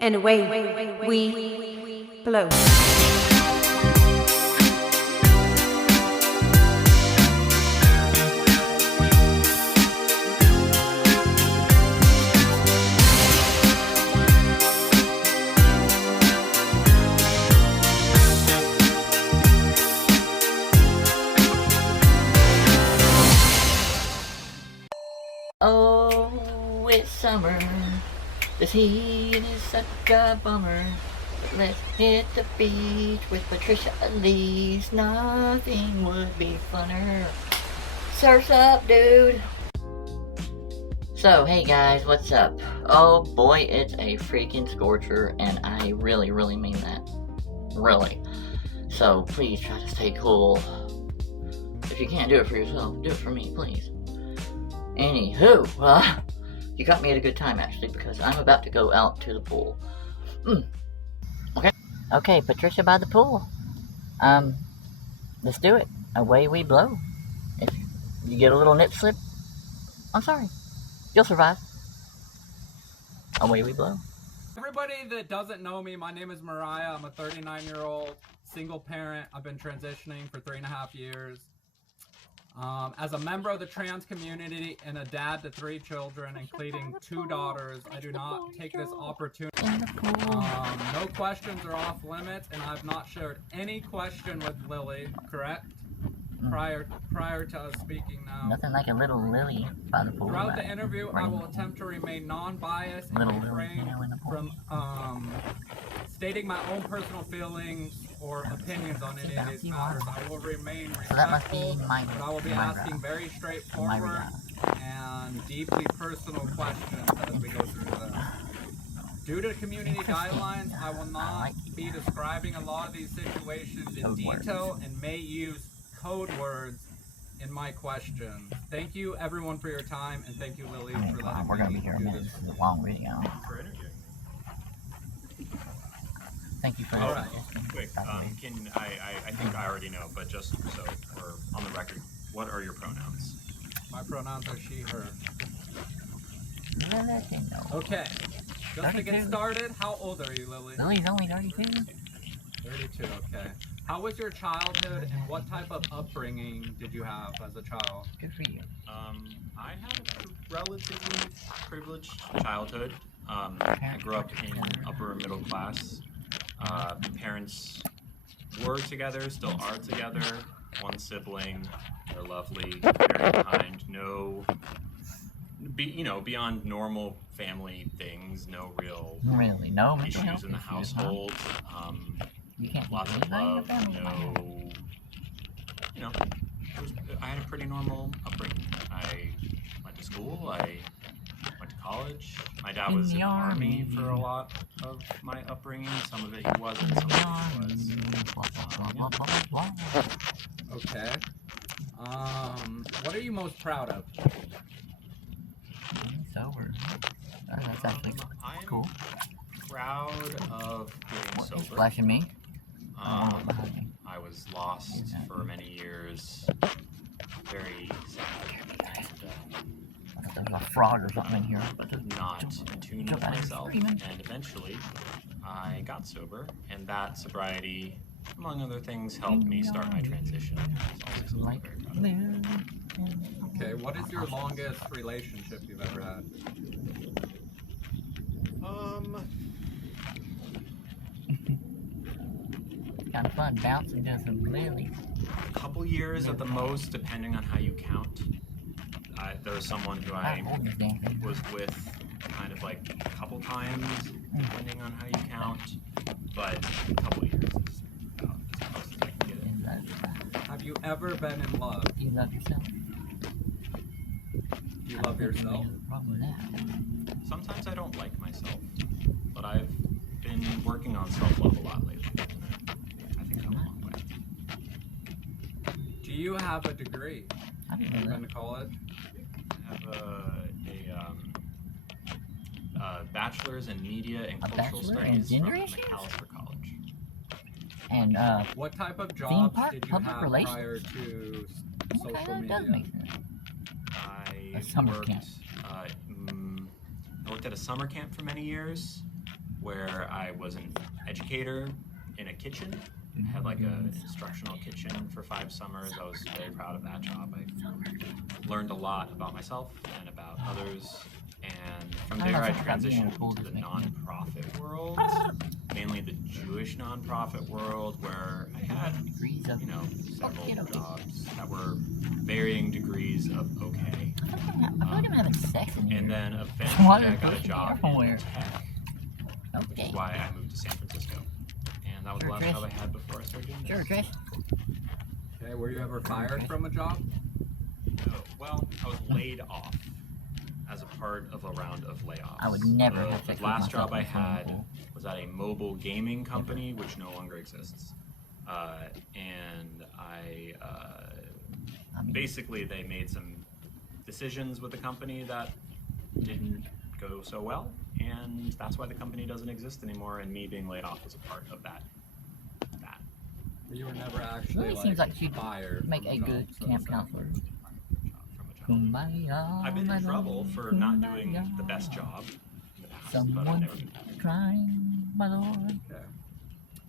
and away we blow. Oh, it's summer. This heat is such a bummer. But let's hit the beach with PaTricia, Elise. Nothing would be funner. Surf's up, dude. So, hey guys, what's up? Oh boy, it's a freaking scorcher, and I really mean that. Really. So, please try to stay cool. If you can't do it for yourself, do it for me, please. Anywho, you got me at a good time actually, because I'm about to go out to the pool. Okay, PaTricia by the pool. Let's do it. Away we blow. If you get a little nip slip, I'm sorry. You'll survive. Away we blow. Everybody that doesn't know me, my name is Myriah. I'm a 39-year-old single parent. I've been transitioning for 3.5 years. As a member of the trans community and a dad to 3 children, including 2 daughters, I do not take this opportunity. No questions are off limits, and I've not shared any question with Lilly, correct? Prior to us speaking now. Nothing like a little Lily by the pool. Throughout the interview, I will attempt to remain non-biased and refrain from stating my own personal feelings or opinions on any of these matters. I will remain respectful, but I will be asking very straightforward and deeply personal questions as we go through them. Due to community guidelines, I will not be describing a lot of these situations in detail and may use code words in my questions. Thank you everyone for your time, and thank you Lilly for letting we're gonna be here a minute. This is a long video. Thank you for quick, I think I already know, but just so we're on the record, what are your pronouns? My pronouns are she, her. Okay, just to get started, how old are you, Lilly? Lily's only 32. 32, okay. How was your childhood, and what type of upbringing did you have as a child? Good for you. I had a relatively privileged childhood. I grew up in upper middle class. Parents were together, still are together. 1 sibling. They're lovely, very kind. No, beyond normal family things. No real issues in the household. Lots of love. I had a pretty normal upbringing. I went to school. I went to college. My dad was in the army for a lot of my upbringing. Some of it he wasn't, some of it he was. Okay. What are you most proud of? That's actually cool. I'm proud of being sober. Splashing me. I was lost for many years. Very sad. There's a frog or something in here. Not in tune with myself. And eventually, I got sober, and that sobriety, among other things, helped me start my transition. Okay, what is your longest relationship you've ever had? Kind of fun bouncing down some Lily. A couple years at the most, depending on how you count. There was someone who I was with kind of like a couple times, depending on how you count, but a couple years is about as close as I can get it. Have you ever been in love? Do you love yourself? Do you love yourself? Sometimes I don't like myself, but I've been working on self-love a lot lately. I think I'm a long way. Do you have a degree? Have you been to college? I have a bachelor's in media and cultural studies from McAllister College. And what type of jobs did you have relations? prior to social media? I worked at a summer camp for many years. where I was an educator in a kitchen. I had like an instructional kitchen for 5 summers. I was very proud of that job. I learned a lot about myself and about others. And from there, I transitioned into the nonprofit world, mainly the Jewish nonprofit world, where I had, you know, several jobs that were varying degrees of okay. I feel like I'm having sex in here. And then eventually I got a job in tech, which Okay. is why I moved to San Francisco. And that was the last job I had before I started doing this. Sure, Trish. Okay, were you ever fired from a job? No, well, I was laid off as a part of a round of layoffs. I would never have The sex with last myself job I in a swimming had pool. was at a mobile gaming company, which no longer exists. And basically they made some decisions with the company that didn't go so well, and that's why the company doesn't exist anymore, and me being laid off was a part of that. You were never actually Really seems like she'd fired. make from a job, good so camp to say. counselor. I've been in trouble for not doing the best job in the past, but I've Someone never been. crying, my lord. Okay.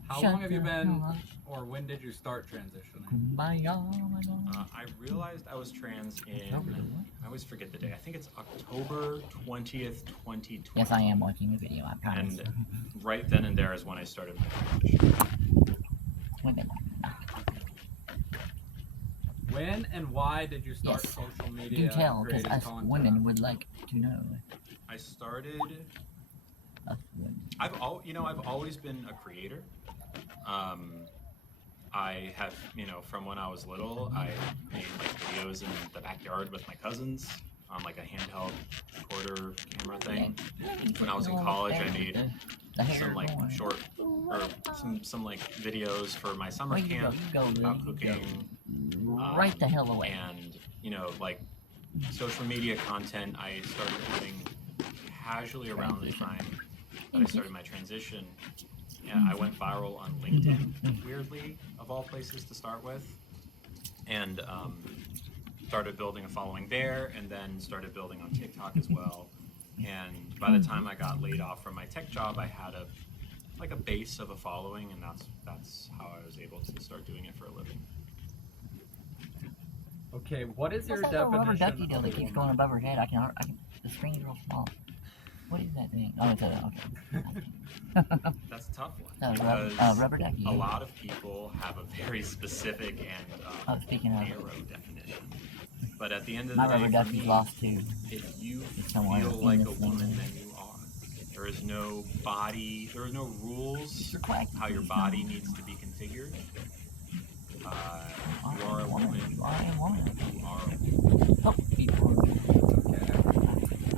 How Shut long have you the been, hell up. or when did you start transitioning? Kumbaya, my lord. I realized I was trans in, I always forget the day, I think it's October 20th, 2020. Yes, I am watching the video, I promise. And right then and there is when I started my transition. Women. When and why did you start Yes. social media? Do tell, because creating us content? women would like to know. I started, Us women. I've always been a creator. I have, from when I was little, I made like videos in the backyard with my cousins on like a handheld recorder camera thing. When I was in college, I made some like short or some like videos for my summer Where you camp go, Lily, about go. cooking. Right the hell away. And like social media content, I started putting casually around the time that I started my transition. Yeah, I went viral on LinkedIn, weirdly, of all places to start with, and started building a following there, and then started building on TikTok as well. And by the time I got laid off from my tech job, I had a base of a following, and that's how I was able to start doing it for a living. Okay, what is your What's that little rubber definition ducky though of that a keeps woman? going above her head? I can. The screen's real small. What is that thing? Oh, it's okay. That's a tough one, That was because rubber ducky. a lot of people have a very specific and Speaking of, narrow definition. But at the end of the my day, rubber for ducky's me, lost too. if you It's somewhere feel in like this a thing. woman, then you are. There is no body, there are no rules You're quack. how your body needs to be configured. You are a woman. I am a woman. You are a woman. Oh, people. Okay.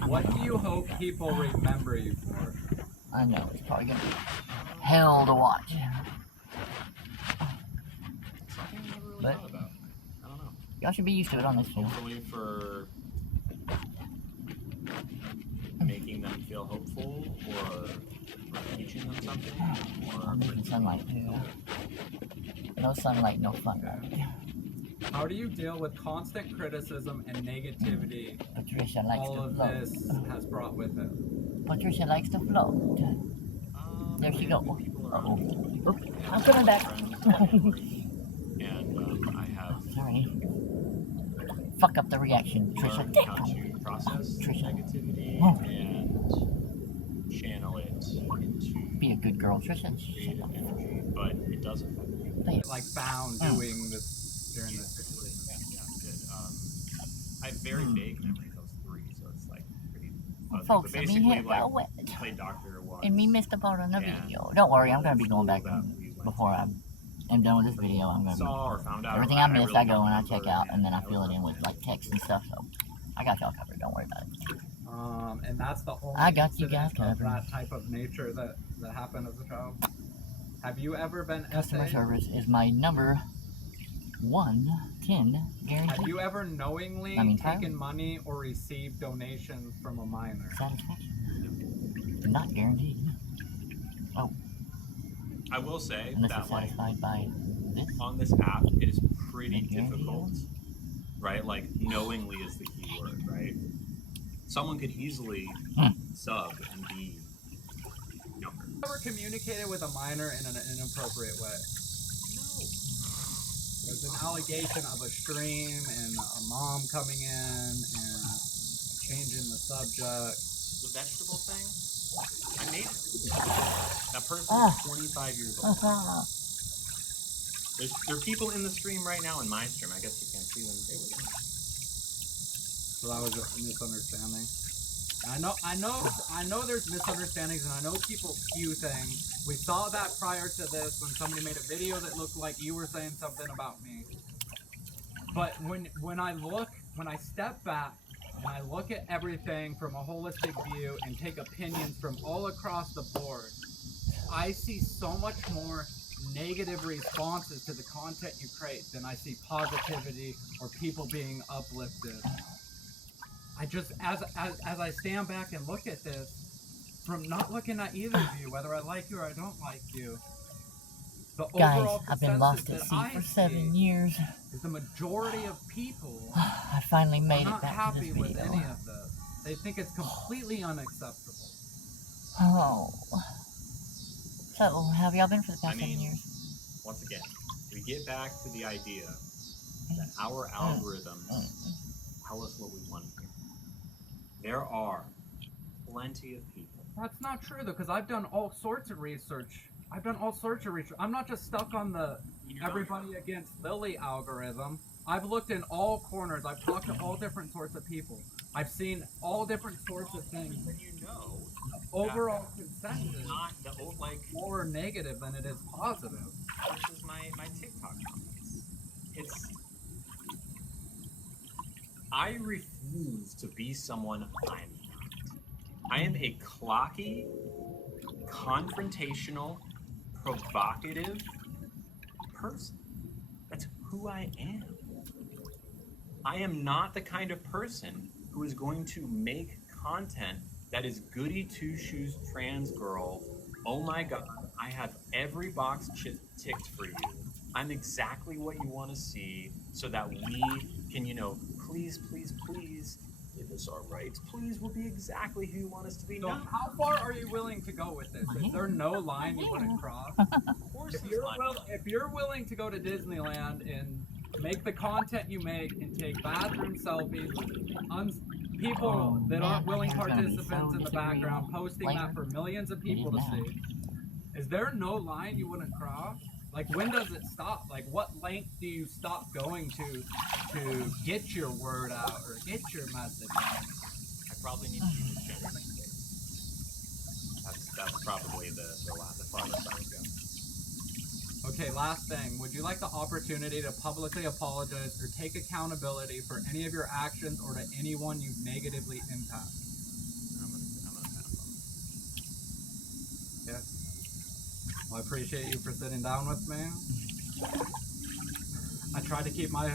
What do you hope people remember you for? I know, it's probably gonna be hell to watch. Something I never really But- thought about. I don't know. Y'all should be used to it on this channel. Hopefully for making them feel hopeful, or teaching them something, or I'm making sunlight too. No sunlight, no fun, right? How do you deal with constant criticism and negativity PaTricia likes all to of float. this has brought with it? PaTricia likes to float. There she goes. people around Uh-oh. me. Oop, I'm coming back. And I have Sorry. Fuck up the reaction, Trisha. learned how to process Trisha. negativity Oh. and channel it into Be a good girl, Trisha. creative energy, but it does affect me. Thanks. Like found doing this during this situation. Yeah, good. I have very vague memories. I was 3, so it's like pretty fuzzy. Folks, but I mean, basically, hit like, the wet. played doctor once. And me missed a part on the Yeah. video. Don't worry, I'm gonna be going back That we went before I am done with this video. I'm gonna saw or found out. everything I missed, really I go don't and I check remember, out, and then I that fill was it in with like text and stuff. So I got y'all covered. Don't worry about it. And that's the only I got you guys incident of covered. that type of nature that happened as a child. Have you ever been Customer essayed? service is my number 110 Have guarantee. you ever knowingly I mean, taken money or received donations from a minor? Satisfaction. Not guaranteed. Oh, I will say unless that it's like satisfied by this. on this app, it is pretty Maybe. difficult, right? Like knowingly is the key word, right? Someone could easily sub and be younger. Ever communicated with a minor in an inappropriate way? No. There's an allegation of a stream and a mom coming in and changing the subject. The vegetable thing, I made it. That person is 25 years old. There are people in the stream right now in my stream. I guess you can't see them. They would. So that was a misunderstanding. I know there's misunderstandings, and I know people skew things. We saw that prior to this when somebody made a video that looked like you were saying something about me. But when I step back and I look at everything from a holistic view and take opinions from all across the board, I see so much more negative responses to the content you create than I see positivity or people being uplifted. I just, as I stand back and look at this, from not looking at either of you, whether I like you or I don't like you, the overall Guys, I've been lost at sea for 7 years. Is the majority of people I finally made it not back to happy this with video. any of this. They think it's completely unacceptable. Oh. So, how have y'all been for the past 7 years? Once again, we get back to the idea that our algorithms tell us what we want to hear. There are plenty of people. That's not true though, because I've done all sorts of research. I'm not just stuck on the everybody against Lilly algorithm. I've looked in all corners. I've talked to all different sorts of people. I've seen all different sorts of things. Then you know, overall consensus is not the old more negative than it is positive. This is my TikTok comments. I refuse to be someone I'm not. I am a clocky, confrontational, provocative person. That's who I am. I am not the kind of person who is going to make content that is goody two-shoes trans girl. Oh my God, I have every box ticked for you. I'm exactly what you want to see so that we can, please, please, please give us our rights. Please, we'll be exactly who you want us to be. So how far are you willing to go with this? Is there no line you wouldn't cross? Of course if you're willing to go to Disneyland and make the content you make and take bathroom selfies with people that aren't willing participants in the background, posting that for millions of people to see, is there no line you wouldn't cross? Like, when does it stop? Like, what length do you stop going to get your word out or get your message out? I probably need to use a gender space. That's probably the farthest I would go. Okay, last thing. Would you like the opportunity to publicly apologize or take accountability for any of your actions or to anyone you've negatively impacted? I'm gonna pass on. Yeah. Well, I appreciate you for sitting down with me. I tried to keep my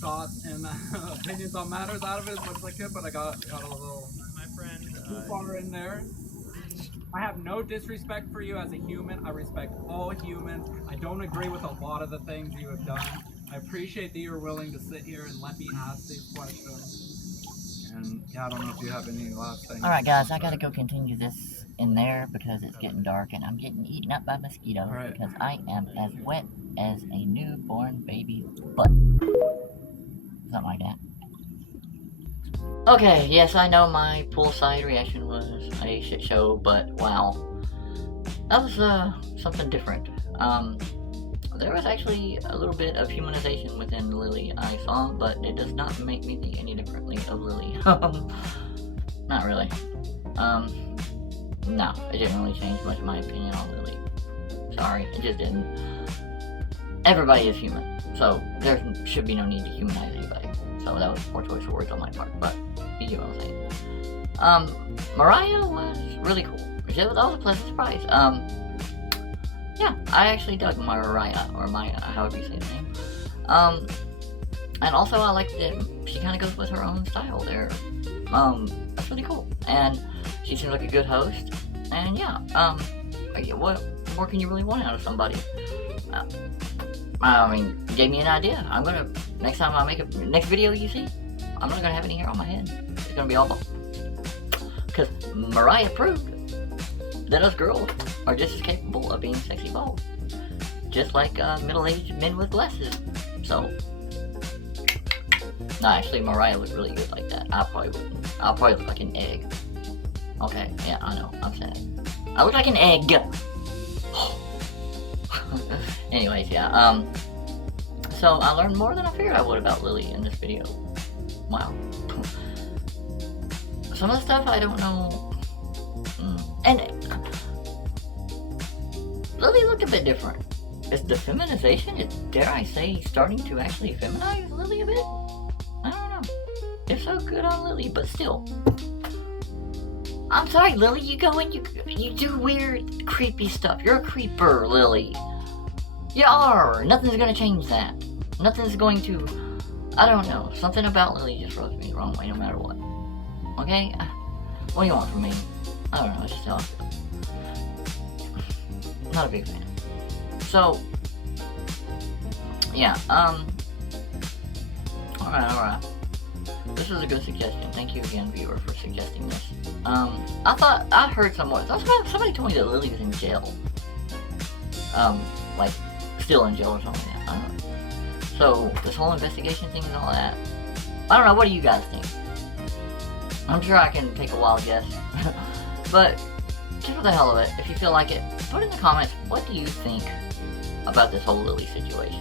thoughts and opinions on matters out of it as much as I could, but I got a little too far in there. I have no disrespect for you as a human. I respect all humans. I don't agree with a lot of the things you have done. I appreciate that you're willing to sit here and let me ask these questions. And yeah, I don't know if you have any last things. Alright guys, I gotta go continue this in there because it's getting dark and I'm getting eaten up by mosquitoes because I am as wet as a newborn baby's butt. Something like that. Okay, yes, I know my poolside reaction was a shit show, but wow. That was something different. There was actually a little bit of humanization within Lilly I saw, but it does not make me think any differently of Lilly. Not really. No, it didn't really change much my opinion on Lilly. Sorry, it just didn't. Everybody is human, so there should be no need to humanize anybody. So that was poor choice of words on my part, but you get what I'm saying. Myriah was really cool. That was a pleasant surprise. Yeah, I actually dug Myriah, or Maya, however you say the name. And also I like that she kind of goes with her own style there. That's really cool. And she seems like a good host. And yeah, what more can you really want out of somebody? I mean, gave me an idea. I'm gonna, next time I make next video you see, I'm not gonna have any hair on my head. It's gonna be all, because Myriah proved that us girls are just as capable of being sexy balls. Just like middle-aged men with glasses. So, no, actually, Myriah looked really good like that. I probably wouldn't. I'll probably look like an egg. Okay, yeah, I know, I'm sad. I look like an egg! Anyways, yeah, so I learned more than I figured I would about Lilly in this video. Wow. Some of the stuff I don't know. And Lilly looked a bit different. Is the feminization, dare I say, starting to actually feminize Lilly a bit? I don't know. If so, good on Lilly, but still. I'm sorry, Lilly, you go and you do weird, creepy stuff. You're a creeper, Lilly. You are. Nothing's gonna change that. Nothing's going to, I don't know. Something about Lilly just rubs me the wrong way no matter what. Okay? What do you want from me? I don't know, it's just how I feel. Not a big fan. So, yeah, alright. This was a good suggestion. Thank you again, viewer, for suggesting this. I heard somewhere, somebody told me that Lilly was in jail. Like, still in jail or something like that. I don't know. So, this whole investigation thing and all that, I don't know, what do you guys think? I'm sure I can take a wild guess. But, just for the hell of it, if you feel like it, put in the comments, what do you think about this whole Lilly situation?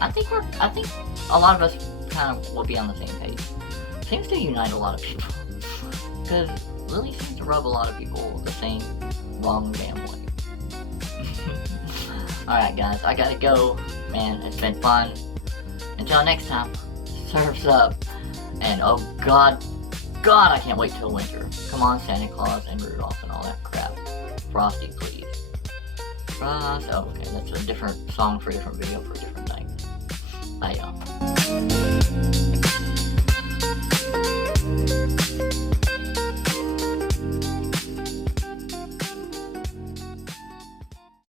I think a lot of us kind of will be on the same page. Seems to unite a lot of people. Because Lilly seems to rub a lot of people the same wrong damn way. Alright guys, I gotta go. Man, it's been fun. Until next time, surf's up. And oh God, I can't wait till winter. Come on, Santa Claus and Rudolph and all that crap. Frosty, please. Frost. Oh, okay, that's a different song for a different video for a different night. Bye, y'all.